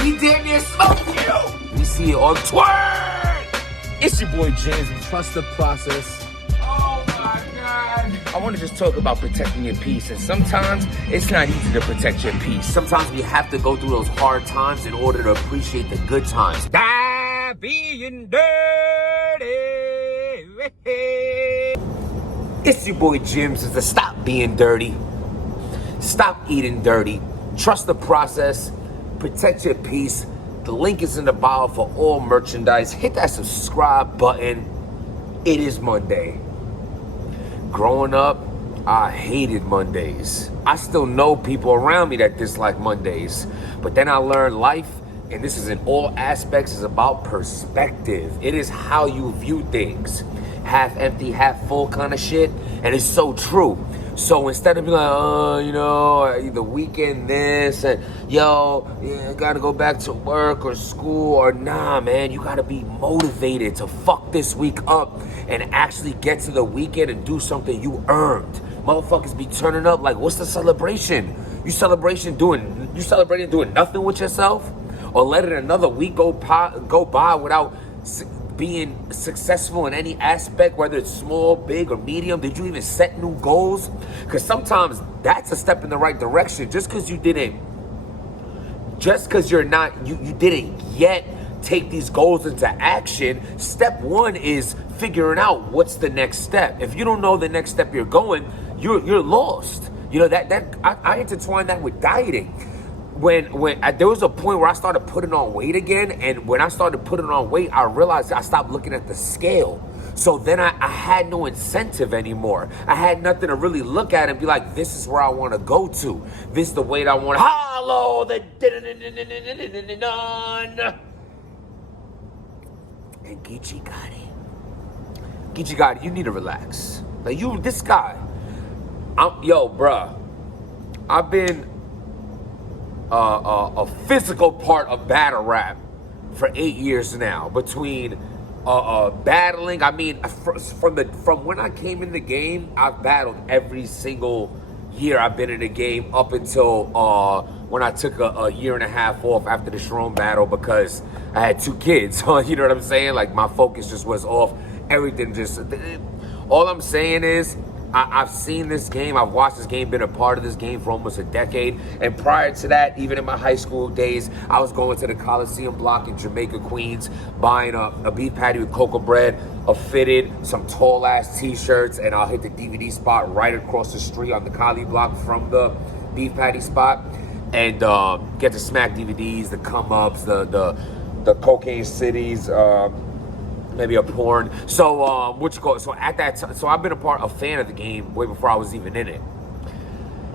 He damn near smoked you. We see it on Twitter. It's your boy James. Trust the process. Oh my God. I want to just talk about protecting your peace. And sometimes it's not easy to protect your peace. Sometimes we have to go through those hard times in order to appreciate the good times. Die being dirty. It's your boy Jims. It's the stop being dirty. Stop eating dirty. Trust the process. Protect your peace. The link is in the bio for all merchandise. Hit that subscribe button. It is Monday. Growing up, I hated Mondays. I still know people around me that dislike Mondays. But then I learned life, and this is in all aspects, is about perspective. It is how you view things. Half empty, half full kind of shit. And it's so true. So instead of being like, oh, you know, the weekend this, and yo, yeah, I gotta go back to work or school, or nah, man, you gotta be motivated to fuck this week up and actually get to the weekend and do something you earned. Motherfuckers be turning up like, what's the celebration? You celebrating doing nothing with yourself? Or letting another week go by without being successful in any aspect, whether it's small, big, or medium? Did you even set new goals? Because sometimes that's a step in the right direction. Just because you didn't yet take these goals into action, step one is figuring out what's the next step. If you don't know the next step you're going, you're lost. You know, I intertwine that with dieting. When there was a point where I started putting on weight again, and when I started putting on weight, I realized I stopped looking at the scale. So then I had no incentive anymore. I had nothing to really look at and be like, this is where I want to go to. This is the weight I want to hollow the and Geechi Gotti, you need to relax. Like this guy, yo, bruh, I've been a physical part of battle rap for 8 years now. Between battling, I mean, from when I came in the game, I've battled every single year I've been in the game up until when I took a year and a half off after the Sharon battle because I had 2 kids. You know what I'm saying? Like, my focus just was off. Everything just... All I'm saying is, I've seen this game, I've watched this game, been a part of this game for almost a decade. And prior to that, even in my high school days, I was going to the Coliseum block in Jamaica, Queens, buying a beef patty with cocoa bread, a fitted, some tall ass t-shirts, and I'll hit the DVD spot right across the street on the Cali block from the beef patty spot, and get to smack DVDs, the come-ups, the Cocaine Cities, maybe a porn. So so at that time, so I've been a fan of the game way before I was even in it.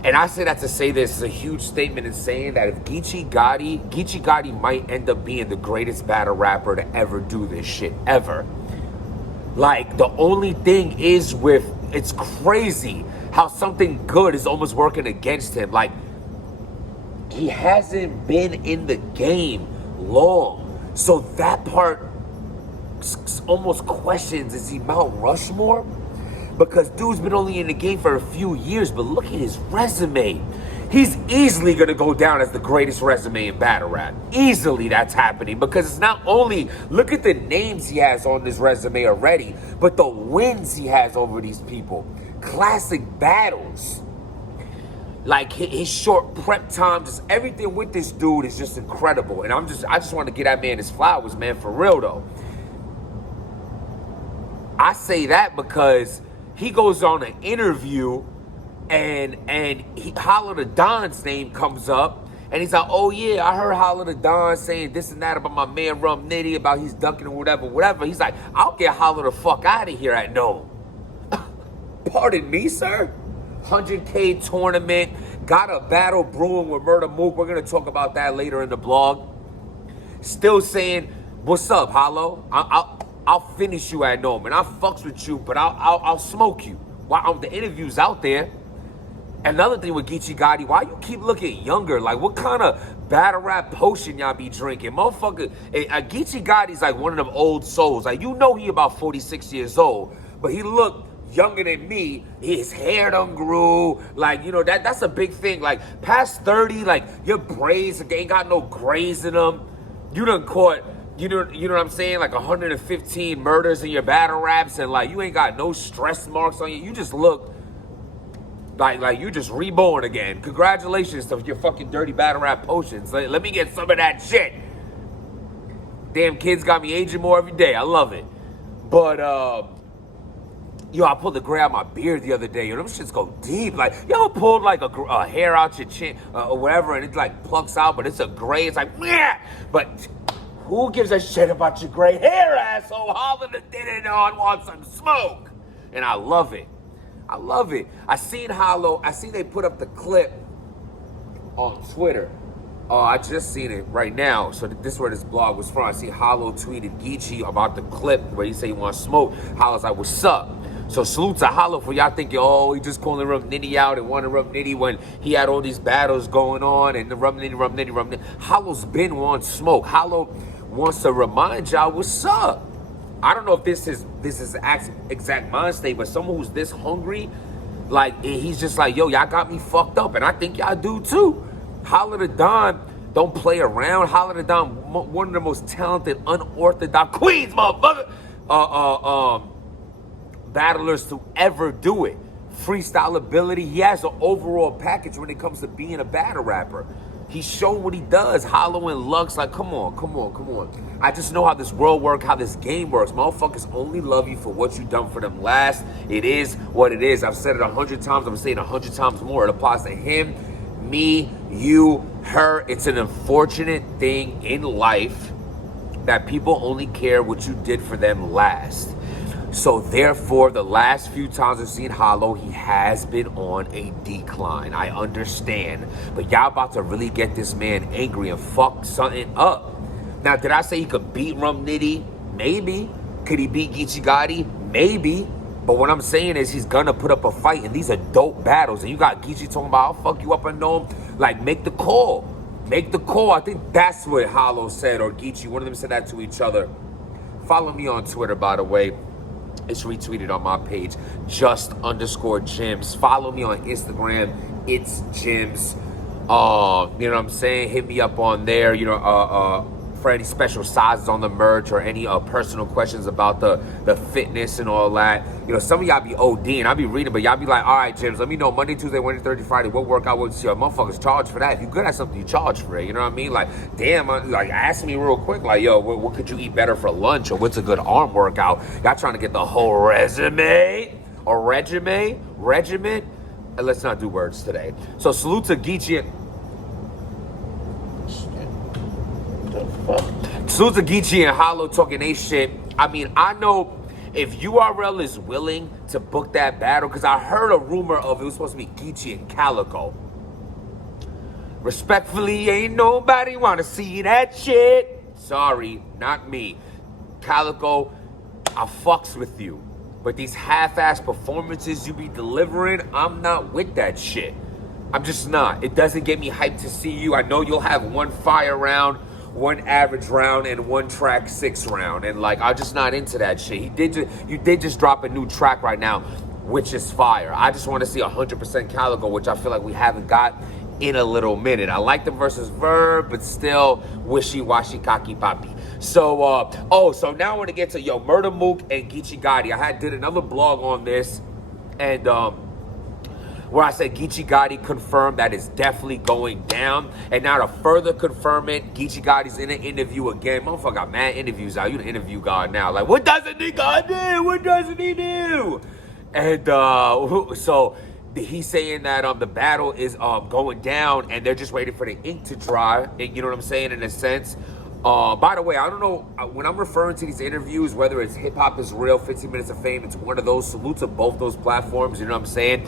And I say that to say this is a huge statement in saying that if Geechi Gotti might end up being the greatest battle rapper to ever do this shit ever. Like, the only thing is it's crazy how something good is almost working against him. Like, he hasn't been in the game long. So that part almost questions, is he Mount Rushmore? Because dude's been only in the game for a few years, but look at his resume. He's easily gonna go down as the greatest resume in battle rap. Easily that's happening, because it's not only, look at the names he has on this resume already, but the wins he has over these people. Classic battles. Like, his short prep time, just everything with this dude is just incredible. And I just want to get that man his flowers, man, for real though. I say that because he goes on an interview and Holla the Don's name comes up, and he's like, oh yeah, I heard Holla the Don saying this and that about my man Rum Nitty, about he's dunking or whatever. He's like, I'll get Holla the fuck out of here at NOME. Pardon me, sir? 100K tournament, got a battle brewing with Murder Mook. We're gonna talk about that later in the blog. Still saying, what's up, Hollow? I'll finish you at NOME, and I fucks with you, but I'll smoke you. While the interview's out there. Another thing with Geechi Gotti, why you keep looking younger? Like, what kind of battle rap potion y'all be drinking? Motherfucker, Geechi Gotti's like one of them old souls. Like, you know he about 46 years old, but he looked younger than me, his hair done grew. Like, you know, that's a big thing. Like, past 30, like, your braids ain't got no grays in them. You done caught, you know what I'm saying? Like 115 murders in your battle raps, and like, you ain't got no stress marks on you. You just look like you just reborn again. Congratulations to your fucking dirty battle rap potions. Let me get some of that shit. Damn kids got me aging more every day. I love it. But, yo, I pulled the gray out my beard the other day. Yo, them shits go deep. Like, y'all pulled like a hair out your chin or whatever, and it like plucks out, but it's a gray. It's like, meh. But who gives a shit about your gray hair, asshole? Holler the did it on, want some smoke. And I love it. I love it. I seen they put up the clip on Twitter. I just seen it right now. So this is where this blog was from. I see Hollow tweeted Geechi about the clip where he said he wants smoke. Hollow's like, what's up? So salute to Hollow for y'all thinking, oh, he just calling Rum Nitty out and wanted Rum Nitty when he had all these battles going on and the Rum Nitty. Hollow's been on smoke. Hollow wants to remind y'all what's up. I don't know if this is exact mind state, but someone who's this hungry, like, he's just like, yo, y'all got me fucked up, and I think y'all do too. Holler the Don don't play around. Holler the Don, one of the most talented, unorthodox Queens, motherfucker, battlers to ever do it. Freestyle ability. He has an overall package when it comes to being a battle rapper. He's shown what he does. Hollow and Lux, like, come on. I just know how this world works, how this game works. Motherfuckers only love you for what you done for them last. It is what it is. I've said it 100 times. I'm saying 100 times more. It applies to him, me, you, her. It's an unfortunate thing in life that people only care what you did for them last. So therefore, the last few times I've seen Hollow, he has been on a decline. I understand. But y'all about to really get this man angry and fuck something up. Now, did I say he could beat Rum Nitty? Maybe. Could he beat Geechi Gotti? Maybe. But what I'm saying is he's gonna put up a fight, and these are dope battles. And you got Geechi talking about, I'll fuck you up and NOME. Like, make the call. Make the call. I think that's what Hollow said, or Geechi. One of them said that to each other. Follow me on Twitter, by the way. It's retweeted on my page, just_Jims. Follow me on Instagram, it's Jims. You know what I'm saying? Hit me up on there, you know, for any special sizes on the merch or any personal questions about the fitness and all that. You know, some of y'all be ODing. I be reading, but y'all be like, all right, Jims, let me know Monday, Tuesday, Wednesday, Thursday, Friday, what workout would your motherfuckers charge for that? If you good at something, you charge for it. You know what I mean? Like, damn, like, ask me real quick, like, yo, what could you eat better for lunch, or what's a good arm workout? Y'all trying to get the whole resume or regiment? And let's not do words today. So salute to Geechi. Salute to Geechi and Hollow talking they shit. I mean, I know if URL is willing to book that battle, because I heard a rumor of it was supposed to be Geechi and Calico. Respectfully, ain't nobody want to see that shit. Sorry, not me. Calico, I fucks with you. But these half-ass performances you be delivering, I'm not with that shit. I'm just not. It doesn't get me hyped to see you. I know you'll have one fire round, one average round, and one track 6 round, and like, I'm just not into that shit. You did just drop a new track right now, which is fire. I just want to see 100% Calico, which I feel like we haven't got in a little minute. I like the versus Verb, but still wishy-washy, cocky poppy. So so now I want to get to Murder Mook and Geechi Gotti. I did another blog on this, and where I said Geechi Gotti confirmed that it's definitely going down. And now to further confirm it, Geechi Gotti's in an interview again. Motherfucker got mad interviews out. You the interview god now. Like, what doesn't he got do? What doesn't he do? And so he's saying that the battle is going down, and they're just waiting for the ink to dry. And you know what I'm saying, in a sense. By the way, I don't know, when I'm referring to these interviews, whether it's Hip Hop is Real, 15 Minutes of Fame, it's one of those. Salute to both those platforms, you know what I'm saying?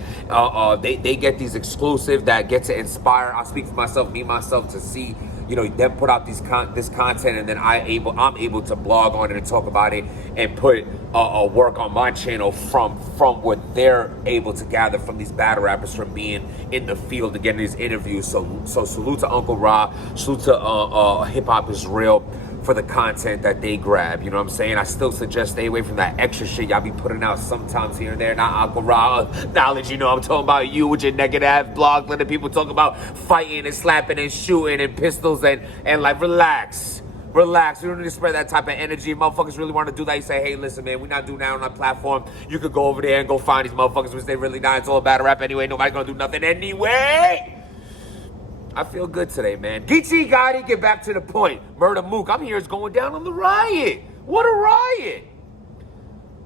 They get these exclusive that get to inspire. I speak for myself, to see, them put out this content, and then I'm able to blog on it and talk about it and put work on my channel from what they're able to gather from these battle rappers from being in the field and getting these interviews. So salute to Uncle Ra, salute to Hip Hop is Real for the content that they grab. You know what I'm saying? I still suggest stay away from that extra shit y'all be putting out sometimes here and there. Not Aqua knowledge, you know, I'm talking about you with your negative ass blogs, letting people talk about fighting and slapping and shooting and pistols and like, relax. Relax. You don't need to spread that type of energy. If motherfuckers really want to do that, you say, hey, listen, man, we're not doing that on our platform. You could go over there and go find these motherfuckers, which they really not. It's all battle rap anyway. Nobody gonna do nothing anyway. I feel good today, man. Geechi Gotti, get back to the point. Murder Mook, I'm here, it's going down on the riot. What a riot.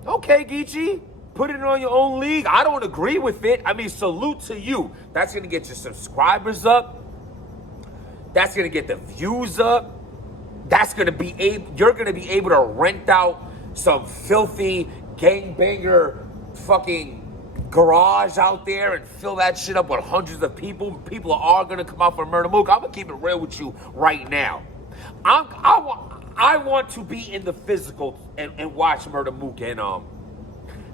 Okay, Geechi, put it on your own league. I don't agree with it. I mean, salute to you. That's gonna get your subscribers up. That's gonna get the views up. That's gonna be you're gonna be able to rent out some filthy gangbanger fucking garage out there and fill that shit up with hundreds of people. People are gonna come out for Murder Mook. I'm gonna keep it real with you right now. I want to be in the physical and watch Murder Mook and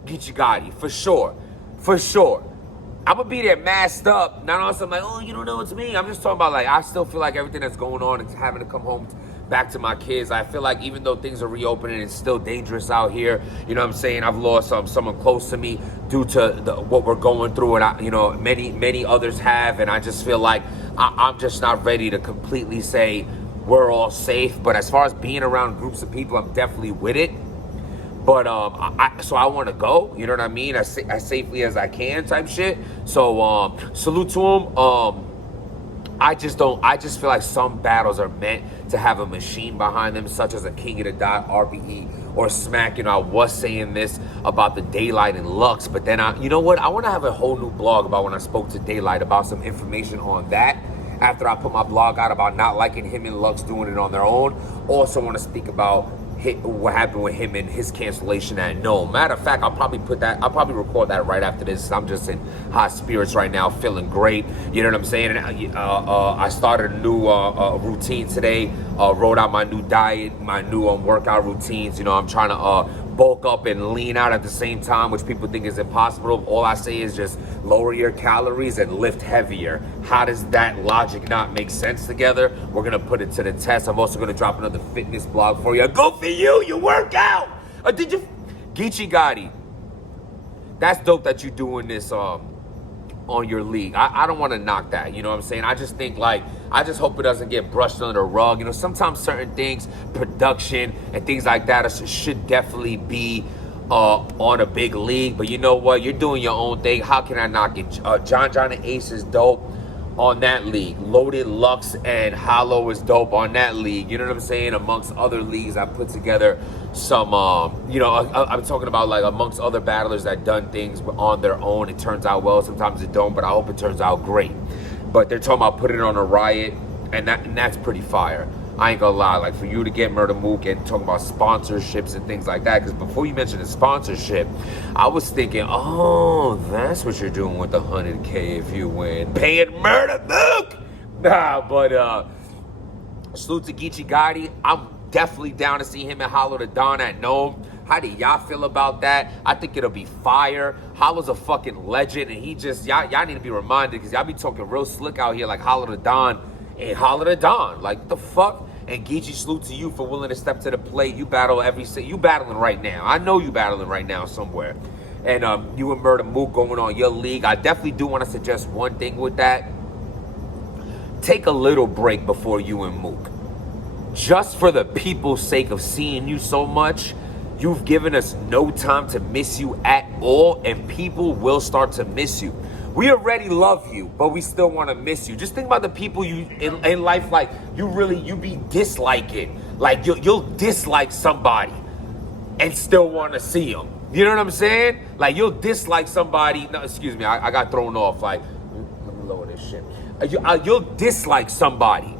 Geechi Gotti for sure, for sure. I'm gonna be there masked up, not on something like, oh, you don't know it's me. I'm just talking about like, I still feel like everything that's going on is having to come home back to my kids. I feel like even though things are reopening, it's still dangerous out here. You know what I'm saying? I've lost someone close to me due to what we're going through, and many others have, and I just feel like I'm just not ready to completely say we're all safe. But as far as being around groups of people, I'm definitely with it. But so I want to go, you know what I mean, as safely as I can, type shit. So salute to him. I just feel like some battles are meant to have a machine behind them, such as a King of the Dot, RBE, or Smack. You know, I was saying this about the Daylight and Lux, but then you know what? I want to have a whole new blog about when I spoke to Daylight, about some information on that. After I put my blog out about not liking him and Lux doing it on their own. Also want to speak about what happened with him and his cancellation at NOME. Matter of fact, I'll probably record that right after this. I'm just in high spirits right now, feeling great. You know what I'm saying? And I started a new routine today. Wrote out my new diet, my new workout routines. You know, I'm trying to bulk up and lean out at the same time, which people think is impossible. All I say is just lower your calories and lift heavier. How does that logic not make sense together? We're gonna put it to the test. I'm also gonna drop another fitness blog for you. Go for you, you work out. Did you? Geechi Gotti, that's dope that you're doing this on your league. I don't want to knock that, you know what I'm saying? I just think, like, I just hope it doesn't get brushed under the rug. You know, sometimes certain things, production and things like that should definitely be on a big league. But you know what? You're doing your own thing. How can I knock it? John and Ace is dope on that league. Loaded, Lux, and Hollow is dope on that league. You know what I'm saying? Amongst other leagues, I put together some, you know, I'm talking about like amongst other battlers that done things on their own. It turns out well, sometimes it don't, but I hope it turns out great. But they're talking about putting it on a riot, and that's pretty fire. I ain't gonna lie, like for you to get Murder Mook and talking about sponsorships and things like that, because before you mentioned the sponsorship, I was thinking, oh, that's what you're doing with the 100K if you win, paying Murder Mook. Nah, but salute to Geechi Gotti. I'm definitely down to see him and Hollow the Don at NOME. How do y'all feel about that? I think it'll be fire. Hollow's a fucking legend, and he just, y'all need to be reminded, because y'all be talking real slick out here like Hollow the Don ain't Hollow the Don. Like, the fuck? And Geechi, salute to you for willing to step to the plate. You battle you battling right now. I know you battling right now somewhere. And you and Murder Mook going on your league. I definitely do want to suggest one thing with that. Take a little break before you and Mook. Just for the people's sake of seeing you so much, you've given us no time to miss you at all, and people will start to miss you. We already love you, but we still want to miss you. Just think about the people you in life, like you be disliking. Like you'll dislike somebody and still want to see them. You know what I'm saying? Like you'll dislike somebody. No, excuse me, I got thrown off. Like, let me lower this shit. You'll dislike somebody,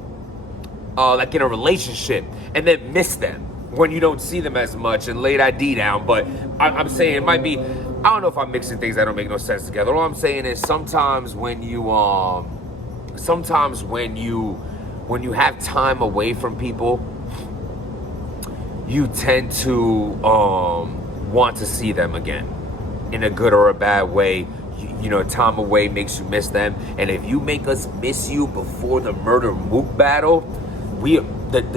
like in a relationship, and then miss them when you don't see them as much and lay that D down. But I'm saying it might be, I don't know if I'm mixing things that don't make no sense together. All I'm saying is sometimes when you have time away from people, you tend to want to see them again in a good or a bad way. You know, time away makes you miss them. And if you make us miss you before the Murder Mook battle,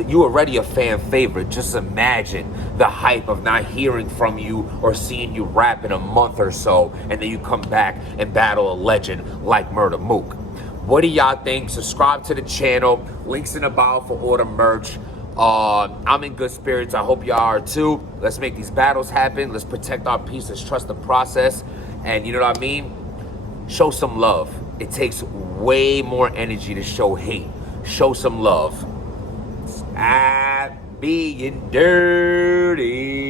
you already a fan favorite. Just imagine the hype of not hearing from you or seeing you rap in a month or so, and then you come back and battle a legend like Murder Mook. What do y'all think? Subscribe to the channel. Links in the bio for order merch. I'm in good spirits. I hope y'all are too. Let's make these battles happen. Let's protect our peace. Let's trust the process. And you know what I mean? Show some love. It takes way more energy to show hate. Show some love. Stop being dirty.